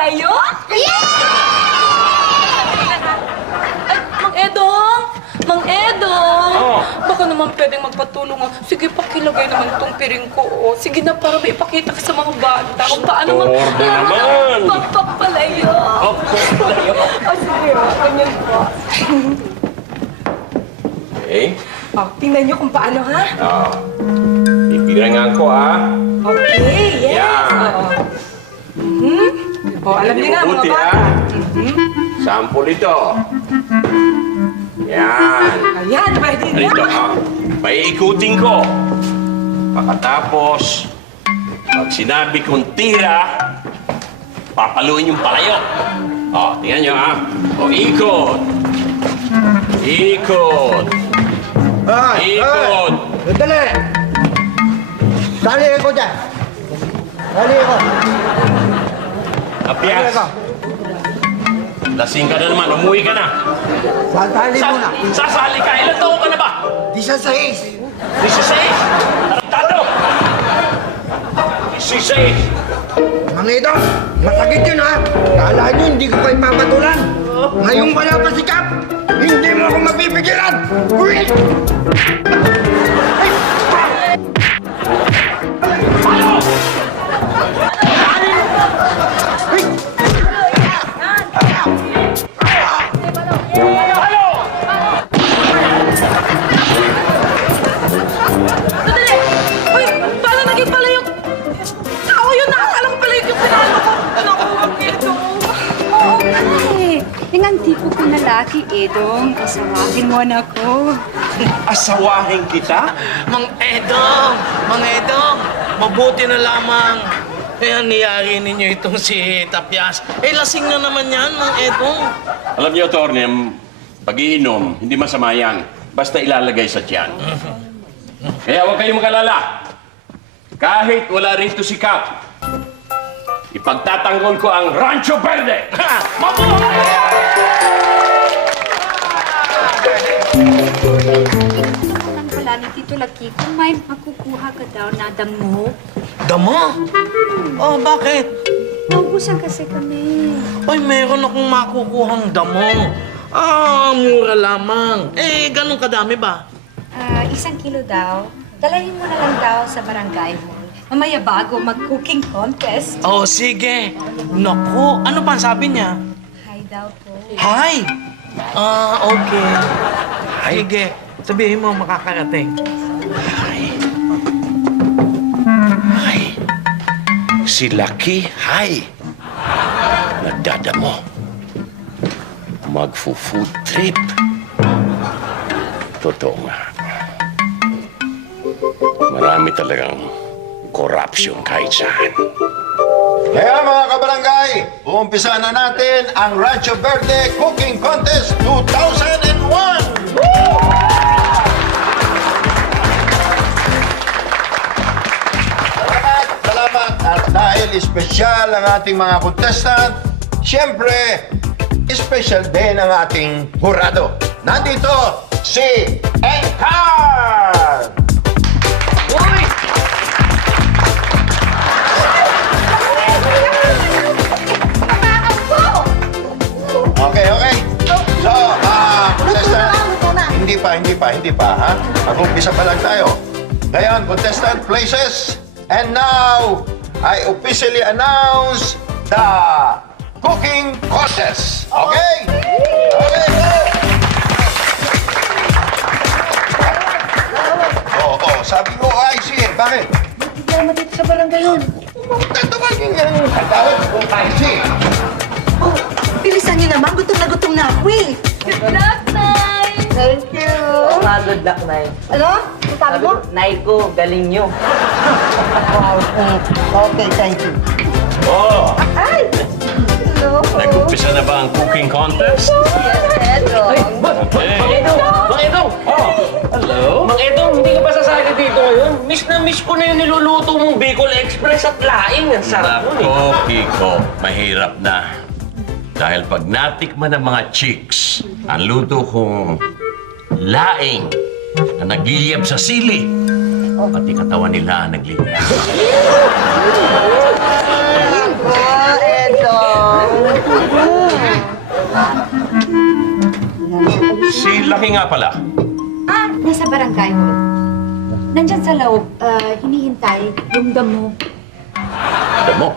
palayok? Mang Edong! Mang Edong! Oh. Baka naman pwedeng magpatulong ako. Sige, pakilagay naman itong piring ko. Oh. Sige na, para may ipakita ka sa mga bata kung paano Orbe naman! Papalayok! Papalayok! Sige, ganyan po. Okay. Tingnan niyo kung paano, ha? Ipirangan ko, Okay, yes. Yan. Alam niyo na, mga Mabuti, bata. Sample ito. Yan. Ayan, pwede na. Ito, Paiikutin ko. Pagkatapos, pag sinabi kong tira, papaluin yung palayok. Tingnan nyo, ikot. Ikot. Ikot. Sandali! Sali ko dyan! Sali ko! Apyas. Lasing ka na naman, umuwi ka na. Sali muna! Sasali ka, ilan taon ka na ba? 16! 16. Tarantado. 16. Mga ito, masakit yun ha! Kala nyo hindi ko kayo papatulan! Ngayong wala pa si Kap, hindi mo ako mapipigilan! Uy! Sandali! Uy, paano naging palayok? Ako yun, nakakala ko palayok yung pinalo ko. Naku, Mang Edong. Ay, yung ang tipo ko na laki, Edong. Asawahin mo na ako. Asawahin kita? Mang Edong! Mang Edong! Mabuti na lamang. Kaya niyari ninyo itong si Tapyas. Lasing na naman yan, Mang Edong. Alam niyo, Torne, pag-iinom, hindi masama yan. Basta ilalagay sa tiyan. Kaya huwag kayong mag-alala. Kahit wala rito si Kap, ipagtatanggol ko ang Rancho Verde! Mabuhay! Ang pala ni Tito Laki, kung may makukuha ka daw na damo, Damo? Oh, bakit? naubusan kasi kami. Ay, meron akong makukuhang damo. Mura lamang. Ganun kadami ba? 1 kilo daw. Dalahin mo na lang daw sa barangay hall. Mamaya bago mag-cooking contest. Oh, sige. Naku, ano pa ang sabi niya? Hi daw po. Hi! Okay. Sige, sabihin mo makakarating. Hi. Si Lucky, hi. Nagdadamo. Magfo-food trip. Totoo nga. Marami talagang corruption kahit saan. Kaya mga kabarangay, uumpisa na natin ang Rancho Verde Cooking Contest 2001! Salamat! At dahil espesyal ang ating mga contestant, siyempre, special din ang ating hurado. Nandito si Encar! Okay. So, contestant, hindi pa, ha? Mag-umpisa pa lang tayo. Ngayon, contestant places. And now, I officially announce the cooking contest. Okay? Okay, go! Sabi ko, IC eh. Bakit? Hindi naman dito sa barangay yun. Tatawagin nga yung katawag ko, IC. Oh, bilisan niyo naman. Gutom na ako eh. Good luck, Nay! Thank you. Good luck, Nay. Ano? Ang sabi mo? Nay ko, galing nyo. Okay, thank you. Oh, Ay! Hello. nag-umpisa na ba ang cooking contest? Yes, Edong. Okay. Mang Edong! Hello? Mang Edong, hindi ka ba sasali dito ngayon? Miss na miss ko na yung niluluto mong Bicol Express at laing. Ang sarap nun eh. Nako, Kiko, mahirap na. Dahil pag natikman ng mga chicks, ang luto kong laing na nagliliyab sa sili, pati katawan nila nagliliyab. Oh, Edong. Si Laki nga pala. Nasa barangay hall. Nandyan sa loob, hinihintay yung damo. Damo.